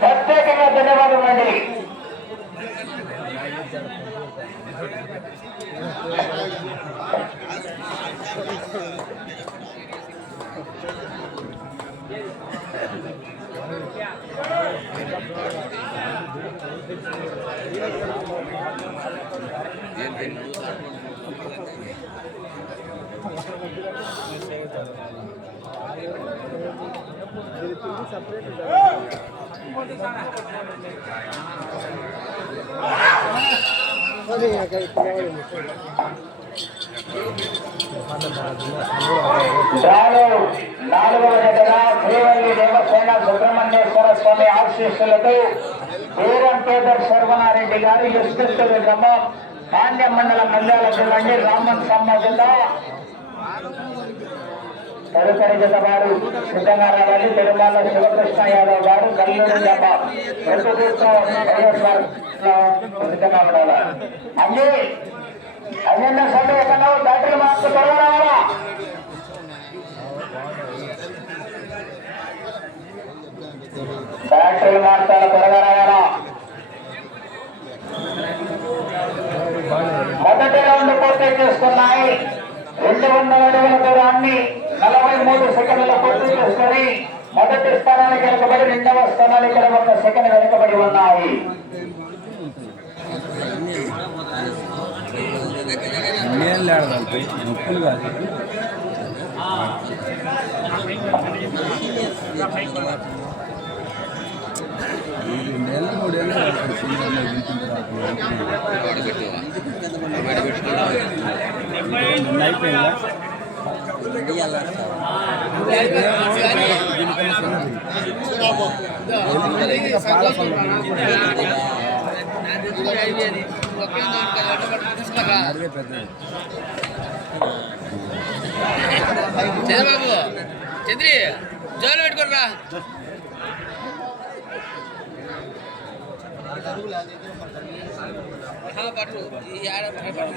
ప్రత్యేకంగా ధన్యవాదాలు అండి. డ్రాలో నాలుగవ జతగా శ్రీవల్లి దేవసేన సుబ్రహ్మణ్యేశ్వర స్వామి ఆశీస్సులతో వీరం శర్వనారెడ్డి గారు ఎస్పెషల్ గ్రామం పాండ్యం మండలం నంద్యాల రామన్ సమ్మ జిల్లా తదుపరి జత వారు సిద్ధంగా రావాలి. తిరుమల శివకృష్ణ యాదవ్ గారు కల్లూరు జప ప్రస్తుతం వైఎస్ఆర్ సిద్ధంగా ఉండాలి. అంజీ అజెండా సభ బ్యాటరీ మార్క్స్ త్వరగా రావాలా? బ్యాటరీలు మార్చాలి త్వరగా రావాలా? మొదటి రౌండ్ పూర్తి చేస్తున్నాయి రెండు వందల అడుగుల దూరాన్ని నలభై మూడు సెకండ్ల పూర్తి చేసుకొని మొదటి స్థానానికి వెనుకబడి రెండవ స్థానానికి ఒక సెకండ్ వెనుకబడి ఉన్నాయి. ఆడదాంపై చంద్రబాబు చంద్రి జోలు పెట్టుకోరా మూడేళ్ళు ఆడతాడు సీజన్లో దించిన తర్వాత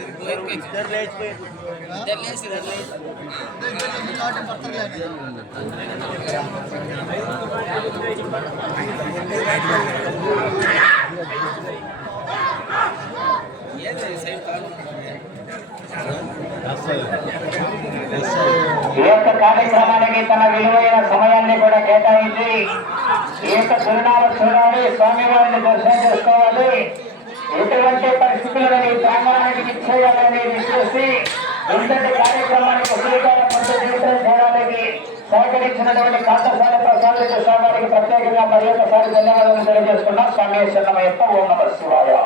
నిన్న అయిపోయిందా దీనికన్నా చిన్నది. ఇంకా పాల పనులు అడిగే పెద్దది చంద్రబాబు చంద్రి జోలు పెట్టుకోరా పట్టు ఈ ఆడ జర్లేసి ఈ యొక్క కార్యక్రమానికి తన విలువైన సమయాన్ని కూడా కేటాయించి ఈ యొక్క చిరునాలు చూడాలి స్వామివారిని దర్శనం చేసుకోవాలి ఎటువంటి పరిస్థితులను గ్రామానికి చేయాలని ఇచ్చేయాలని చూసి ఇంతటి కార్యక్రమానికి శ్రీకారం జీవితం చేయడానికి సహకరించినటువంటి కాంతసాల ప్రసాద్ స్వామికి ప్రత్యేకంగా మరి ఒకసారి ధన్యవాదాలు తెలియజేస్తున్నాం. స్వామి శరణమయ్యప్ప ఓం నమ శివాయ.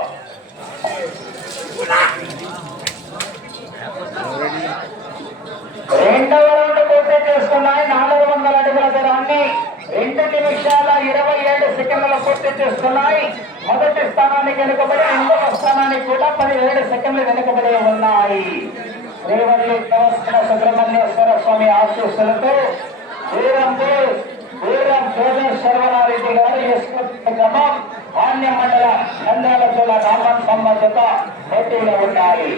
రెండవ రౌండ్ పూర్తి చేసుకున్నాయి. నాలుగు వందల అడుగుల దూరాన్ని రెండు నిమిషాల ఇరవై ఏడు సెకండ్లు పూర్తి చేస్తున్నాయి. మొదటి స్థానానికి వెనుకబడి రెండవ స్థానానికి కూడా పదిహేడు సెకండ్లు వెనుకబడి ఉన్నాయి. శ్రీవల్లి దేవస్థాన సుబ్రహ్మణ్యేశ్వర స్వామి ఆశీస్సులతో వీరంపై వీరం జోజన్ శర్వనారెడ్డి గారు ఎస్పీ గ్రామం ఆన్య మండల నంద్యాల జిల్లా రామన్ సంబంధిత పోటీలో ఉన్నాయి.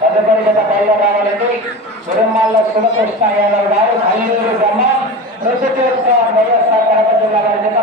తదుపరి గత బయలుదేరాలండి. తిరుమల శివకృష్ణ యాదవ్ గారు కల్లూరు గ్రామం వైఎస్ఆర్ కడప జిల్లా వారి జత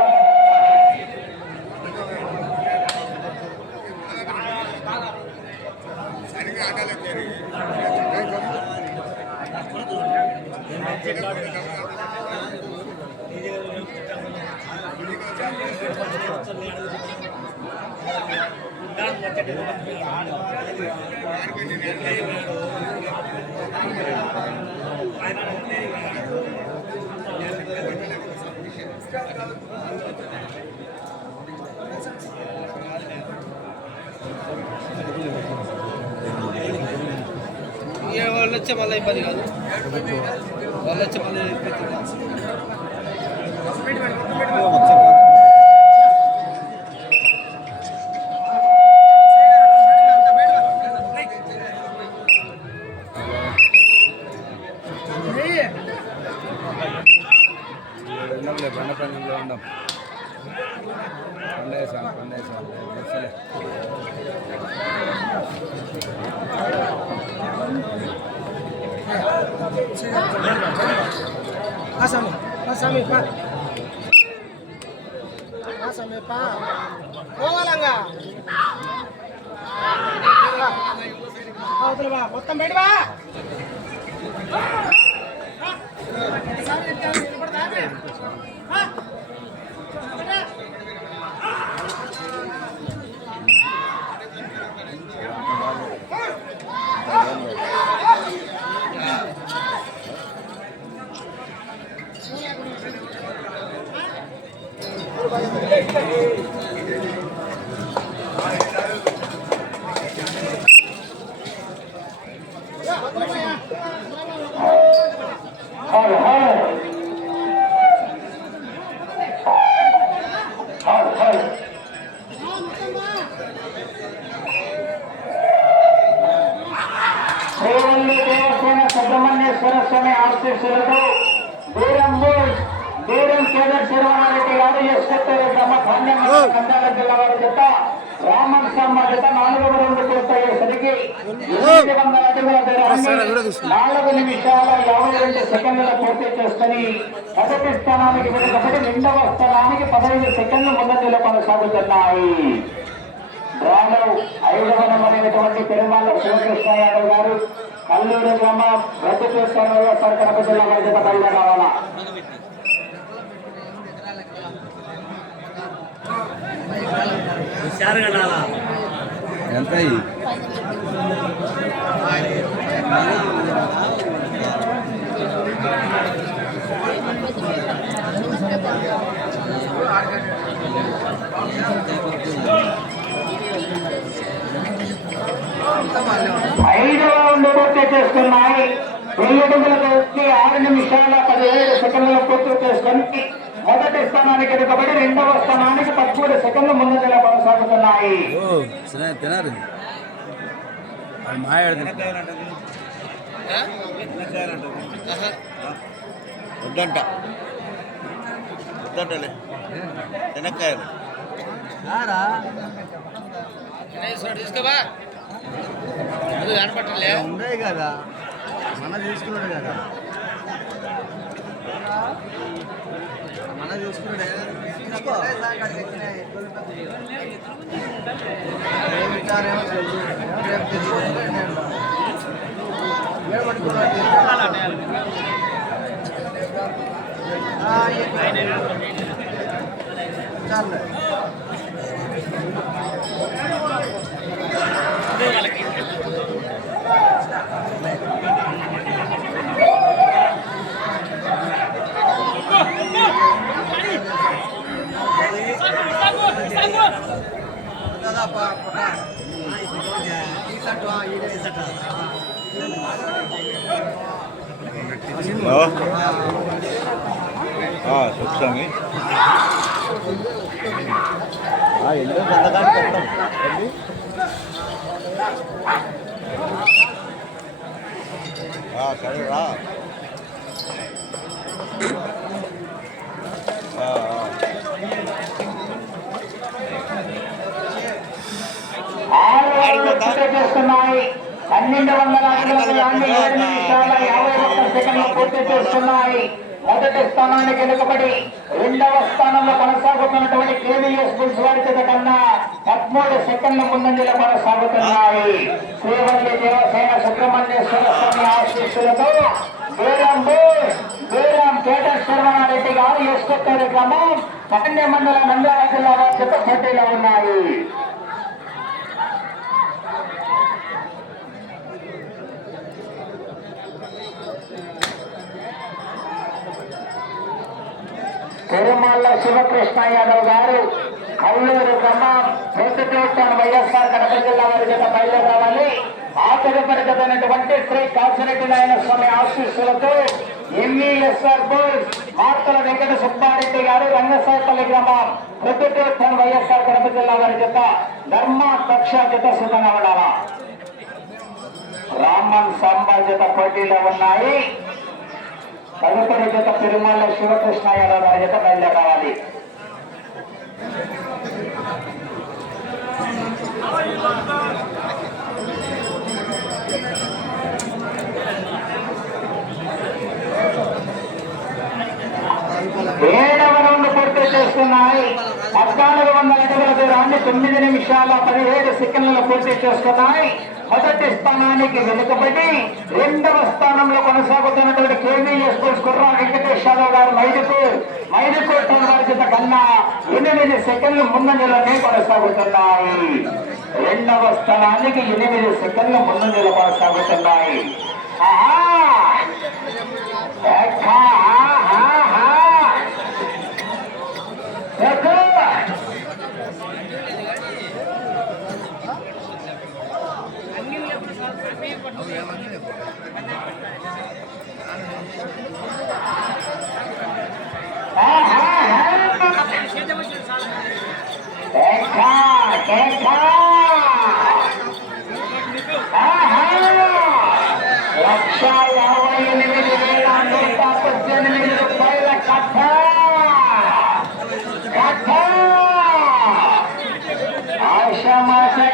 వాళ్ళు వచ్చే మళ్ళీ ఇబ్బంది కాదు. వాళ్ళు వచ్చే మళ్ళీ ఇబ్బంది శ్రీవల్లి దేవసేన సుబ్రహ్మణ్యేశ్వర స్వామి ఆశీస్సులతో వీరంబు వీరం కేదర్ శర్వారెడ్డి గారు ఎస్కొత్తూరు గ్రామ కందాల జిల్లా వారి జత. రామన్ సమ్మ జత నాలుగు రెండు పూర్తయ్యేసరికి నాలుగు నిమిషాల యాభై రెండు సెకండ్ల పూర్తి చేసుకుని మొదటి స్థానానికి వెనుకబడి రెండవ స్థానానికి పదహైదు సెకండ్లు ముందంజలో కొనసాగుతున్నాయి. డ్రాలో ఐదవ నెంబర్ అయినటువంటి పెరుమాళ్ళ శివకృష్ణ యాదవ్ గారు కల్లూరు గ్రామ ప్రతిపక్ష వైఎస్ఆర్ కడప జిల్లా పరిషత్ బయలుదేరావాలా ఎంత ఐదవ రౌండ్ పూర్తి చేసుకున్నాయి. వెయ్యి అడుగులకు వచ్చి ఆరు నిమిషాల పదిహేడు సెకండ్ల పూర్తి చేసుకుని మొదటి స్థానానికి ఎదుకబడి రెండవ స్థానానికి పదమూడు సెకండ్లు ముందంజలో కొనసాగుతున్నాయి. తినారు వద్దంట. వద్దంటలే. తీసుకోబా కనపట్టలే ఉన్నాయి కదా. మన తీసుకున్నాడు కదా. మన చూసుకున్నాడే. తీసుకో. చాలు. చెప్తామి ఎన్నో గంటకాడి పెట్టడం సరే రా ఆ, ఆ. ఆరు రౌండ్లు పూర్తి చేస్తున్నాయి పన్నెండు వందల పూర్తి చేస్తున్నాయి. మొదటి స్థానానికి వెనుకబడి రెండవ స్థానంలో కొనసాగుతున్నటువంటి కేవీఎస్ బుల్స్ వారి చేత కన్నా పదమూడు సెకండ్ల ముందంజలో కొనసాగుతున్నాయి. శ్రీవల్లి దేవసేన సుబ్రహ్మణ్యేశ్వర స్వామి ఆశీస్సులతో వీరం వీరం కేటర్ శర్మనారెడ్డి గారు ఎస్కొత్తూరు గ్రామం పన్నె మండల నంద్యాల జిల్లా వారి చేత పోటీలో ఉన్నాయి తిరుమల శివకృష్ణ యాదవ్ గారు కల్లూరు గ్రామం ప్రొద్దుటూర్చాన్ వైఎస్ఆర్ కడప జిల్లా వారి చేత బయలుదేరావాలి ఆ తదుపరితమైనటువంటి శ్రీ కాసిరెడ్డి నాయన స్వామి ఆశీస్సులతో ఎంఈఎస్ఆర్ బోర్డ్ మార్తల వెంకట సుబ్బారెడ్డి గారు రంగసాయపల్లి గ్రామం ప్రొద్దుటూర్చాన్ వైఎస్ఆర్ కడప జిల్లా వారి చేత ధర్మ కక్ష జత సిద్ధంగా రామన్ సాంబార్ జత పోటీలో ఉన్నాయి. తదుపరి జత తిరుమల శివకృష్ణ యాదవ్ గారి జత బయలుదేరాలి ఏడవ రౌండ్ పూర్తి చేస్తున్న చేసుకున్నాయి పద్నాలుగు వందల అడుగుల దూరాన్ని తొమ్మిది నిమిషాల పదిహేడు సెకండ్లలో పూర్తి చేస్తున్నాయి మొదటి స్థానానికి వెనుకబడి రెండవ స్థానంలో కొనసాగుతున్నటువంటి కేవీఎస్ స్కూల్స్ కుర్రా యాదవ్ గారు మైదుకు మైదుకు వారి కన్నా ఎనిమిది సెకండ్లు ముందంజలోనే కొనసాగుతున్నాయి. రెండవ స్థానానికి ఎనిమిది సెకండ్లు ముందంజలో కొనసాగుతున్నాయి. ఆహా. ఎక్కు. ఆహా, ఆహా. ఎక్కా, ఎక్కా. ఆహా. లక్ష యాభై ఎనిమిది వేల నూట పద్దెనిమిది రూపాయల కథ కథ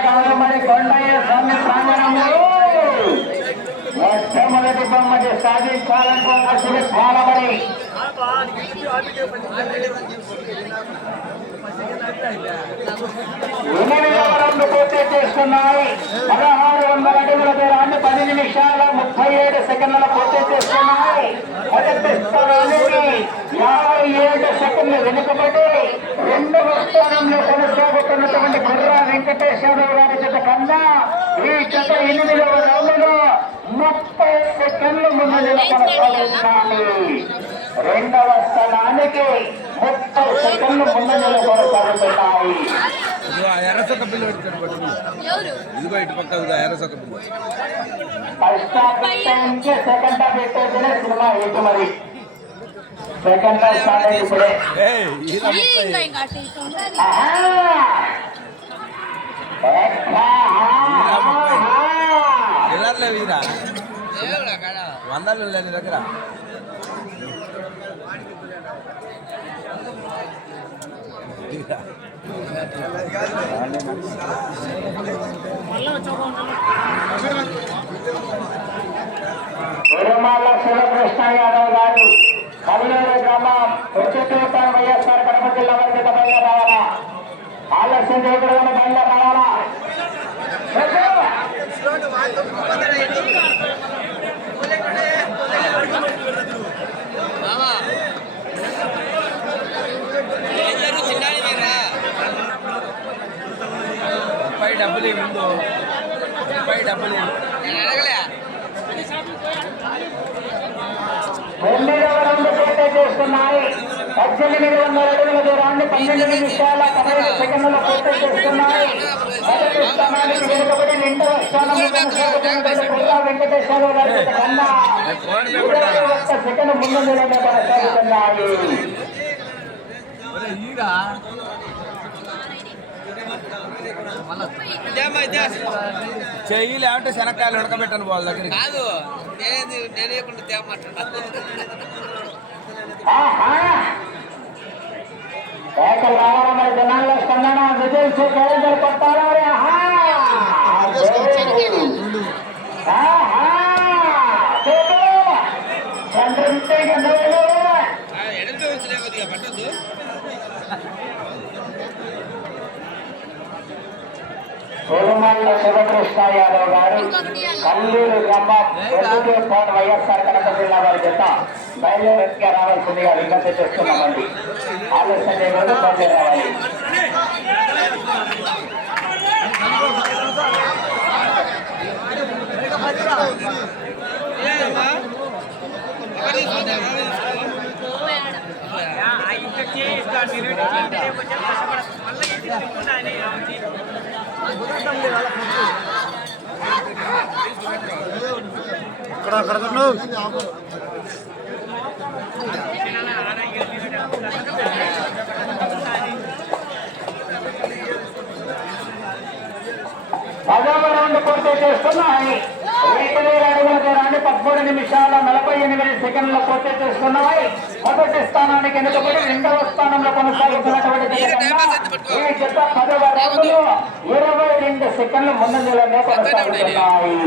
కాలమని కొండయ్య స్వామి ప్రాంగణంలో మొట్టమొదటి సాధించాలనుకున్న కాలమని చేస్తున్నాయి పదహారు వందల అడుగుల దూరాన్ని పది నిమిషాల ముప్పై ఏడు సెకండ్ల పూర్తి చేస్తున్నాయి మొదటి స్థానానికి యాభై ఏడు సెకండ్లు వెనుకబడి రెండవ స్థానంలో కొనసాగుతున్నటువంటి గుర్రా వెంకటేశ్వరరావు గారి జత కన్నా ఈ జత ఎనిమిదవ రౌండ్లో ముప్పై సెకండ్లు ముందు కొనసాగుతున్నాయి రెండవ స్థానానికి ముప్పై సెకండ్లు కొనసాగుతున్నాయి పిల్ల ఇదిగో ఇటు పక్క పిల్ల ఫస్ట్ హాఫ్ సెకండ్ హాఫ్ సినిమా మరి సెకండ్ హాఫ్ స్టార్ట్ ఇప్పుడే వీరా వందలు లేని దగ్గర తిరుమల శివకృష్ణ యాదవ్ గారు కల్లూరు గ్రామం వచ్చేటూట వైఎస్ఆర్ కడప జిల్లా వారి చేత బయలుదేరావాలా ఆలస్యం చేయకూడదని బయలుదేరావాలా ముప్పై డబ్బులు ముందు. ముప్పై డబ్బులు చేస్తున్నాయి. పద్దెనిమిది వందల అడుగుల దూరాన్ని పన్నెండు నిమిషాల పదహైదు సెకండ్ల పూర్తి చేస్తున్నాయి. మొదటి స్థానానికి వెనుకబడి రెండవ స్థానంలో కొనసాగుతున్నటువంటి పుల్లా వెంకటేశ్వర గారి కన్నా సెకండ్ ముందు చెయ్యి లేకుంటే శనక్కాయలు ఉడకబెట్టను వాళ్ళ దగ్గరికి. కాదు నేను నేను ఇవ్వకుండా తేమంటున్నా తిరుమల శివకృష్ణ యాదవ్ గారు కల్లూరు గ్రామం వెల్లుడు పవన్ వైఎస్ఆర్ కడప జిల్లా వారి చేత బయలుదేరిగా రావాల్సిందిగా విజ్ఞప్తి చేస్తున్నామండి ఆలస్యం చేయకుండా బయలుదేరి రావాలి ఏమ్మా ఎవరు తీసుకుంటారు అక్కడ అక్కడ చూడు. పదవ రౌండ్ పూర్తి చేస్తున్నాయి. పదమూడు నిమిషాల నలభై ఎనిమిది సెకండ్ల పూర్తి చేస్తున్నాయి మొదటి స్థానానికి వెనుకబడి రెండవ స్థానంలో కొనసాగుతున్నటువంటి ఈ జత పదవ రౌండ్లో ఇరవై రెండు సెకండ్ల ముందంజలోనే కొనసాగుతున్నాయి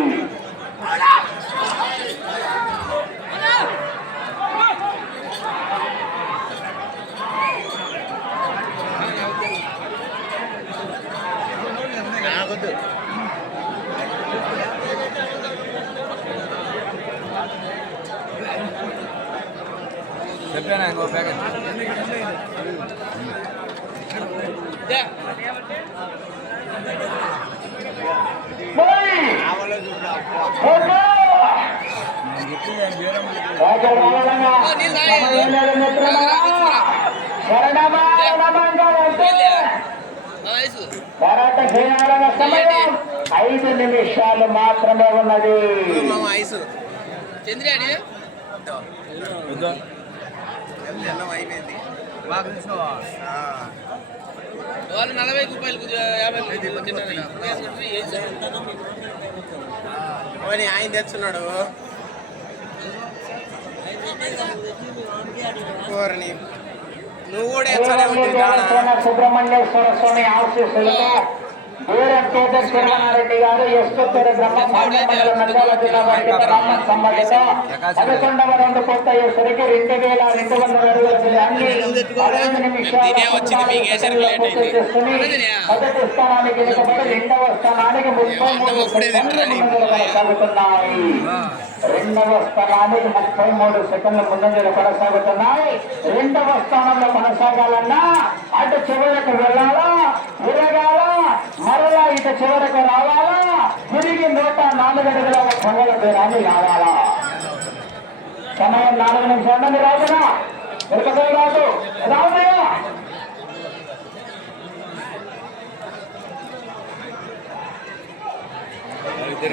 పోరాట చేయాలన్న సమయం ఐదు నిమిషాలు మాత్రమే ఉన్నది. చంద్రాని వద్దా బాగా వాళ్ళు నలభై రూపాయలు యాభై ఆయన తెచ్చున్నాడు. కూరని నువ్వు కూడా సుబ్రహ్మణ్యేశ్వర స్వామి ఆశీస్సులతో వీరకేత శివనారెడ్డి గారు ఎస్కొత్తెర బ్రహ్మ మండల నంద్యాల జిల్లా వారికి బ్రాహ్మణ సంబంధిత పదకొండవ రెండు కొత్తయ్యేసరికి రెండు వేల రెండు వందల అడుగుల అన్ని పదహైదు నిమిషాలు పూర్తి చేసుకుని మొదటి స్థానానికి రెండవ స్థానానికి ముప్పై మూడు సెకండ్లు ముందంజలు కొనసాగుతున్నాయి. రెండవ స్థానానికి ముప్పై మూడు సెకండ్ల ముందంజలు కొనసాగుతున్నాయి. రెండవ స్థానంలో కొనసాగాలన్నా అటు చివరకు వెళ్ళాలా? తిరగాల మరలా ఇటు చివరకు రావాలా? తిరిగి నూట నాలుగు అడుగుల పొగల పేరాన్ని రావాలా? సమయం నాలుగు నిమిషాలు రాజునా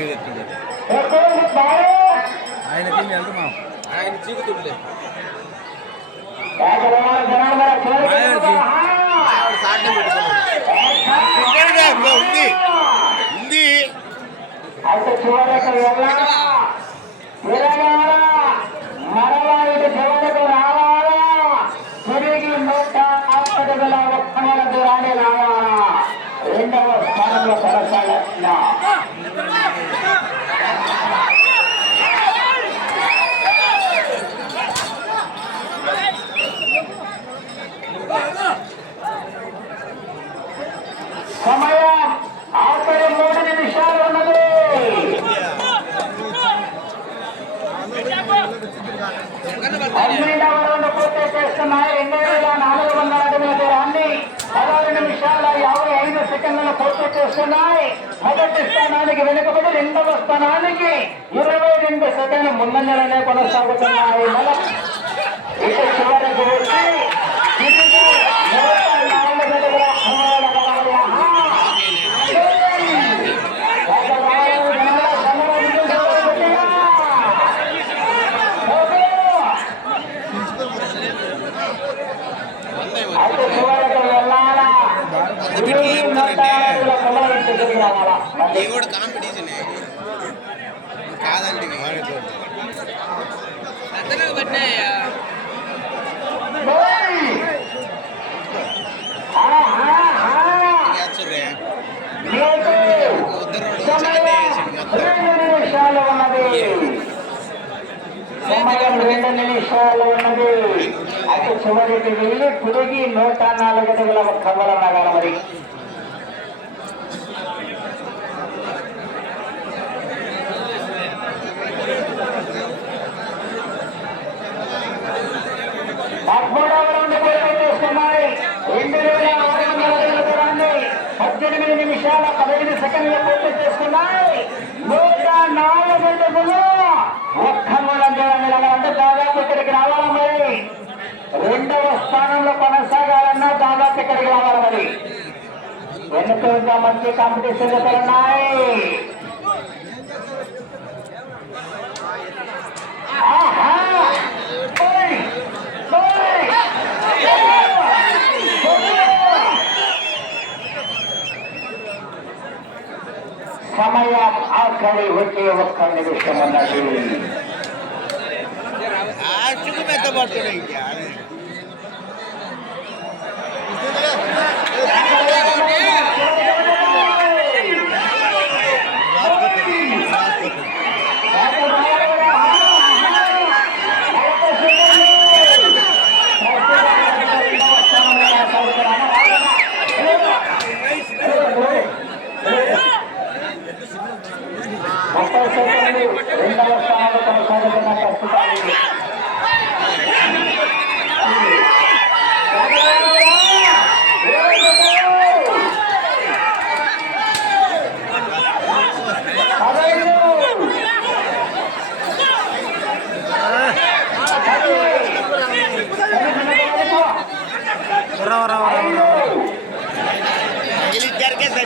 తెచ్చింది ఎక్కువ బాగా ఆయన తిని వెళ్తున్నాం ఆయన ఉంది. ఉంది. అయితే చివరకు వెళ్ళాలా తిరగాలా మరలా ఇటు చివరకు రావాలా తిరిగి నూట అడుగుల ఉత్తమాల దూరాన్ని రావాలా రెండవ స్థానంలో కొనసాగుతున్నా సమయం ఆఖరి మూడు నిమిషాలు ఉన్నది పన్నెండవ రౌండ్ పూర్తి చేస్తున్నాయి రెండు వేల నాలుగు వందల అడుగుల దూరాన్ని పదహారు నిమిషాల యాభై ఐదు సెకండ్లను పూర్తి చేస్తున్నాయి మొదటి స్థానానికి వెనుకబడి రెండవ స్థానానికి ఇరవై రెండు సెకండ్ ముందంజలనే కొనసాగుతున్నాయి. మళ్ళా ఇటు చివరకు వచ్చి తిరిగి నూట నాలుగు అడుగుల సమయాల గడపడి, ఆహా! ఒక వారం జనాల సమరం చూడబోతున్నా. అయితే చివరకు వెళ్ళాలా తిరిగి నూట అడుగుల సమయం తిరిగి రావాలా ఇది కూడా కాంపిటీషన్ కాదండి అతను పట్టినాయా ఓయ్! ఆహాహా! యాచురే నీకు సమయం రెండు నిమిషాలు ఉన్నది సమయం రెండు నిమిషాలు ఉన్నది అటు చివరికి వెళ్ళి తిరిగి నూట నాలుగు అడుగుల కవ్వల నగర మరి రెండు పద్దెనిమిది నిమిషాల పదహైదు సెకండ్లు పూర్తి చేస్తున్నాయి నూట నాలుగు అడుగులు. ఒక్క మూలం దాదాపు ఇక్కడికి రావాలి మరి. రెండవ స్థానంలో కొనసాగాలన్నా దాదాపు ఇక్కడికి రావాలి మరి. వెనుక ఇంకా మంచి కాంపిటీషన్ ఉన్నాయి? సమయ ఓయ్! ఆఖరి వచ్చే ఒక్క నిమిషం అన్నది. ఆశకు మెత్తబడుతున్నాయి Militar que se